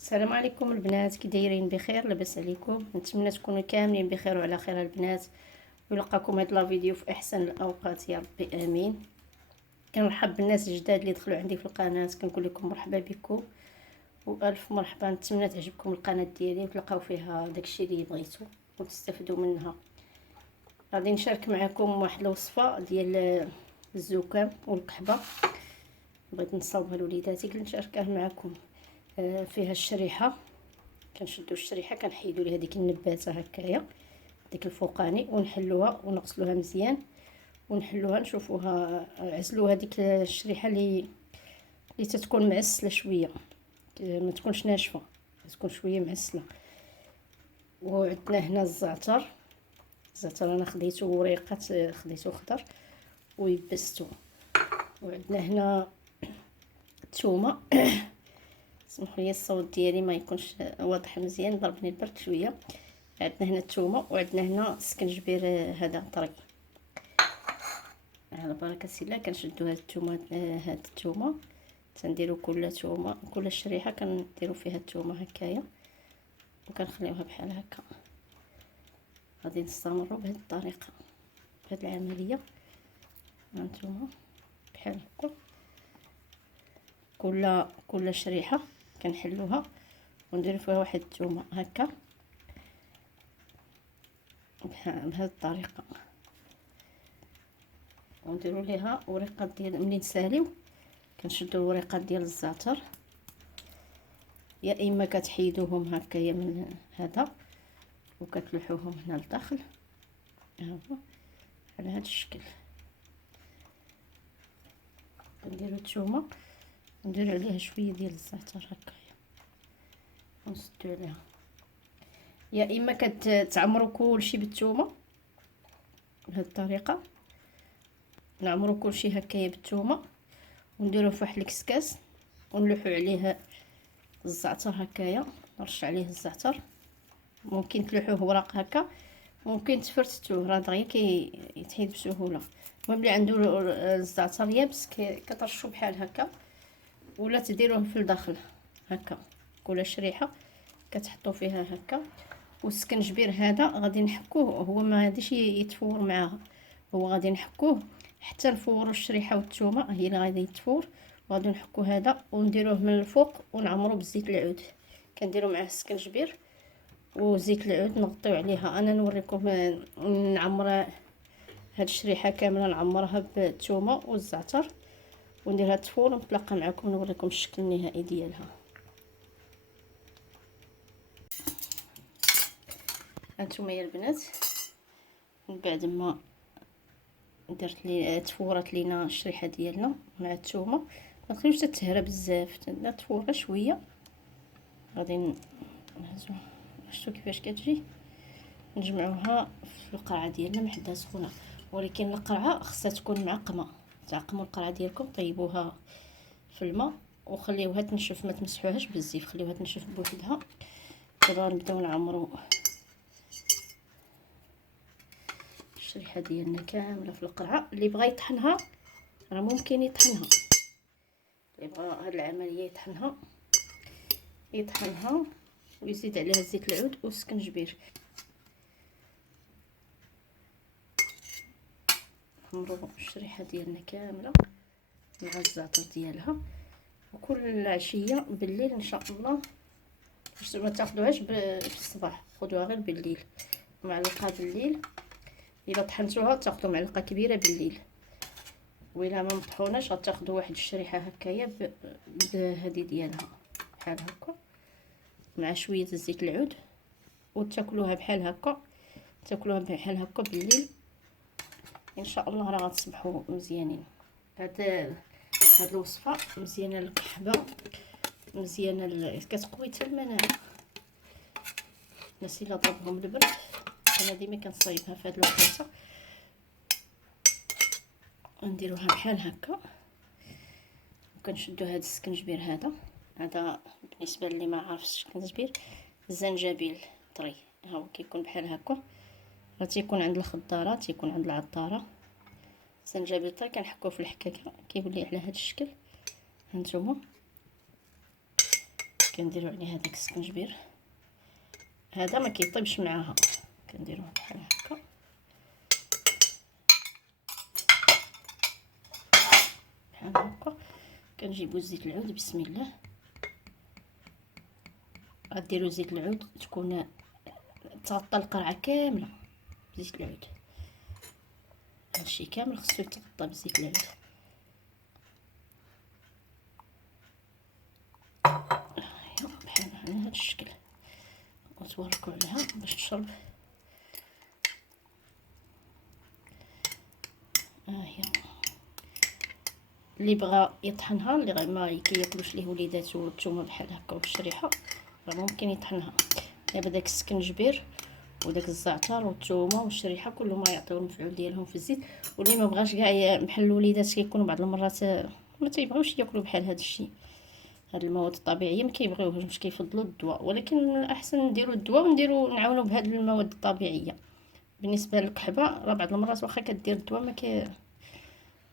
السلام عليكم البنات، كي دايرين؟ بخير؟ لاباس عليكم؟ نتمنى تكونوا كاملين بخير وعلى خير البنات، ويلقاكم هاد لا فيديو في احسن الاوقات يا ربي امين. كنرحب بالناس الجداد اللي دخلوا عندي في القناه، كنقول لكم مرحبا بكم والف مرحبا. نتمنى تعجبكم القناه ديالي وتلقاو فيها داكشي اللي بغيتو وتستافدوا منها. غادي نشارك معكم واحد الوصفه ديال الزكام والقحبه، بغيت نصاوبها لوليداتي قلت نشاركها معكم. فيها الشريحه، كنشدو الشريحه كنحيدو ليها ديك النباته هكايا ديك الفوقاني ونحلوها ونغسلوها مزيان ونحلوها نشوفوها. عزلوها ديك الشريحه اللي تتكون معسله شويه، ما تكونش ناشفه، تكون شويه معسله. وعندنا هنا الزعتر انا خديته وريقات، خديته خضر ويبستو. وعندنا هنا الثومه سمحوا لي الصوت ديالي ما يكونش واضح مزيان، ضربني البرد شويه. عندنا هنا الثومه وعندنا هنا السكنجبير هذا طري. على بركه الله كنشدو هاد الثومه، هاد الثومه تنديرو كل ثومه كل شريحه كنديرو فيها الثومه هكايا وكنخليوها بحال هكا. غادي نستمروا بهذه الطريقه بهذه العمليه. هانتوما بحال هكا كل شريحه كنحلوها ونديرو فيها واحد الثومه هكا بهذه الطريقه، ونديروا ليها وريقات ديال منين ساليو كنشدو الوريقات ديال الزعتر، يا اما كتحيدوهم هكايا من هذا وكتلوحوهم هنا لداخل هاهو على هذا الشكل. نديرو الثومه وندير عليها شويه ديال الزعتر هكايا ونسدو عليها، يا اما كتعمروا كلشي بالثومه بهذه الطريقه. نعمروا كلشي هكايا بالثومه ونديروه في واحد الكسكاس ونلوحو عليه الزعتر هكايا، نرش عليه الزعتر. ممكن تلوحوه ورق هكا، ممكن تفرتوه راه دغيا كيتحيد بسهوله. المهم اللي عنده الزعتر يابس كترشو بحال هكا، ولا تديروه في الداخل هكا كل شريحه كتحطوا فيها هكا. والسكنجبير هذا غادي نحكوه، هو ما غاديش يتفور معاها، هو غادي نحكوه حتى نفوروا الشريحه والثومه هي اللي غادي تفور. وغادي نحكو هذا ونديروه من الفوق ونعمرو بزيت العود. كنديرو معاه السكنجبير وزيت العود نغطيو عليها. انا نوريكم نعمر هاد الشريحه كامله، نعمرها بالثومه والزعتر ونديرها تفور ونتلاقى معكم نوريكم الشكل النهائي ديالها. هانتوما يا البنات، من بعد ما درت لي تفورت لينا الشريحه ديالنا مع الثومه، ما تخليوش تتهرى بزاف، تفورها شويه. غادي نهزو شفتوا كيفاش كتجي، نجمعوها في القرعه ديالنا من حدها سخونه، ولكن القرعه خصها تكون معقمه. تعقموا القرعه ديالكم، طيبوها في الماء وخليوها تنشف، ما تمسحوهاش بالزيت، خليوها تنشف بوحدها. دابا نبداو نعمروا الشريحه ديالنا كامله في القرعه. اللي بغى يطحنها راه ممكن يطحنها، اللي بغى هاد العمليه يطحنها ويزيد عليها زيت العود والسكنجبير. نحمروا الشريحه ديالنا كامله مع الزعتر ديالها. وكل عشيه بالليل ان شاء الله، باش ما تاخذوهاش في الصباح، خذوها غير بالليل، معلقه بالليل. الا طحنتوها تاخذوا معلقه كبيره بالليل، وإلا ما مطحوناش غتاخذوا واحد الشريحه هكايا بهذه ديالها بحال هكا مع شويه زيت العود، وتاكلوها بحال هكا، تاكلوها بحال هكا بالليل ان شاء الله راه غتصبحوا مزيانين. هاد الوصفه مزيانه للقحبه، مزيانه كتقوي حتى المناعه. الناس الا ضربهم البرد، انا ديما كنصايبها في هاد الوقيته. نديروها بحال هكا وكنشدو هاد السكنجبير هذا بالنسبه اللي ما عارفش السكنجبير الزنجبيل طري، ها هو كيكون بحال هكا. راه تيكون عند الخضاره، تيكون عند العطاره. الزنجبيل طري كنحكوه في الحكاكه كيولي على هذا الشكل. هانتوما كنديرو عليه هذاك السكنجبير. هذا ما كيطيبش معاها، كنديروه بحال هكا. بحال هكا كنجيبو زيت العود. بسم الله. غديروا زيت العود تكون تغطى القرعه كامله بزيت العود. هادشي كامل خصو يتغطى بزيت العود. بحال على هذا الشكل وتوركوا عليها باش تشرب. هي اللي بغى يطحنها، اللي ما كياكلوش ليه وليداتو الثومه بحال هكا وبالشريحه راه ممكن يطحنها. دابا داك السكنجبير وداك الزعتر والثومه والشريحه كلهم يعطيو المفعول ديالهم في الزيت. واللي ما بغاش كاع بحال الوليدات كيكونوا بعض المرات ما تيبغيوش ياكلوا بحال هذا الشيء، هاد المواد الطبيعيه ما كيبغيوهش، باش كيفضلوا الدواء. ولكن الاحسن نديروا الدواء ونديروا نعاونوا بهاد المواد الطبيعيه. بالنسبه للكحبه راه بعض المرات واخا كدير الدواء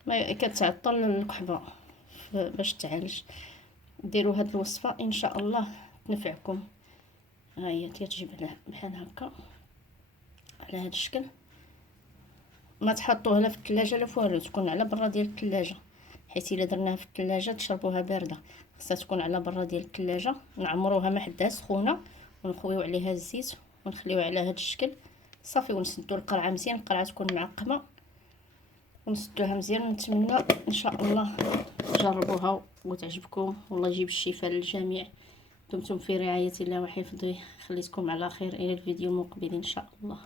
ما كتعطل الكحبه باش تعالج. ديروا هاد الوصفه ان شاء الله تنفعكم. ها هي تجيب بحال هكا على هاد الشكل. ما تحطوها لا في الثلاجه لا والو، تكون على برا ديال الثلاجه، حيت الا درناها في الثلاجه تشربوها بارده. خصها تكون على برا ديال الثلاجه. نعمروها ما حداها سخونه ونخويو عليها الزيت ونخليوها على هاد الشكل صافي. ونسدو القرعه مزيان، القرعه تكون معقمه ونسدوها مزيان. ونتمنى ان شاء الله تجربوها وتعجبكم، والله يجيب الشفاء للجميع. دمتم في رعايه الله وحفظه. خليتكم على خير، الى الفيديو المقبل ان شاء الله.